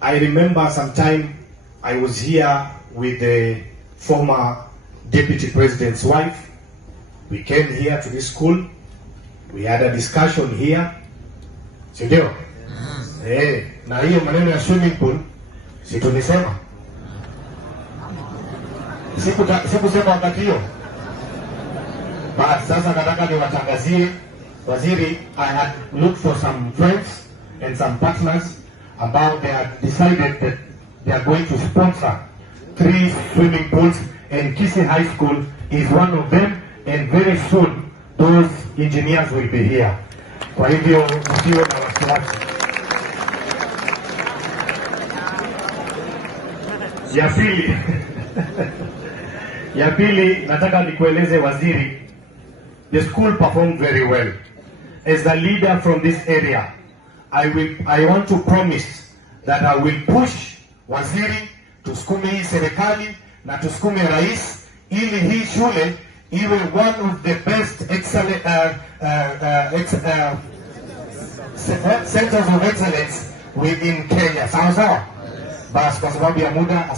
I remember sometime I was here with the former deputy president's wife. We came here to this school. We had a discussion here. Si ndio? Na hiyo maneno ya swimming pool si tulisema? Sikusema wakati hiyo. But sasa nataka niwatangazie waziri, I had looked for some friends and some partners about they had decided that they are going to sponsor 3 swimming pools, and Kisii High School is one of them, and very soon those engineers will be here. Kwa hivyo msiwe na wasiwasi. Ya pili nataka nikueleze waziri, the school performed very well. As a leader from this area, I want to promise that I will push waziri tusukume hii serikali na tusukume rais ili hii shule iwe one of the best excellent centers of excellence within Kenya. Sawa sawa? Basi kwa sababu ya muda